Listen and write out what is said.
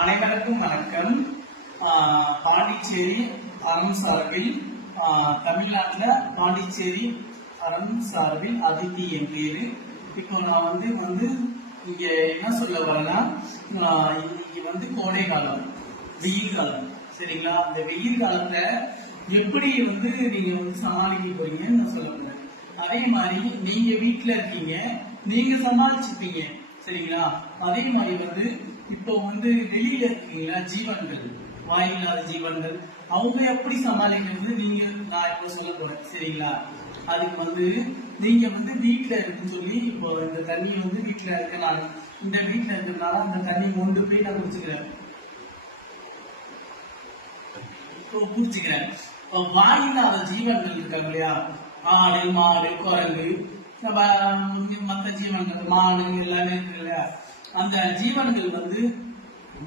அனைவருக்கும் வணக்கம். பாண்டிச்சேரி அறம் சார்பில் தமிழ்நாட்டில் பாண்டிச்சேரி அறம் சார்பில் அதித்தி என் பேரு. இப்போ நான் வந்து இங்க என்ன சொல்ல வரேன்னா, இங்க கோடை காலம், வெயில் காலம், சரிங்களா? அந்த வெயில் காலத்தை எப்படி நீங்க சமாளிக்க போறீங்கன்னு நான் சொல்ல போறேன். அதே மாதிரி நீங்க வீட்டுல இருக்கீங்க, நீங்க சமாளிச்சுப்பீங்க, சரிங்களா? அதே மாதிரி இப்போ வெளியில இருக்கீங்களா ஜீவன்கள், வாயில்லாத ஜீவன்கள், அவங்க எப்படி சமாளிக்கிறது நான் இப்போ சொல்ல போறேன், சரிங்களா? அதுக்கு நீங்க வீட்டுல இருக்குன்னு சொல்லி, இப்போ இந்த தண்ணி வீட்டுல இருக்க, நான் இந்த வீட்டுல இருக்கிறதுனால அந்த தண்ணி கொண்டு போய் நான் குடிச்சுக்கிறேன். வாயில்லாத ஜீவன்கள் இருக்காங்க இல்லையா, ஆடு, மாடு, குரங்கு, மற்ற ஜீவன்கள், மாடு எல்லாமே இருக்கு இல்லையா, அந்த ஜீவன்கள்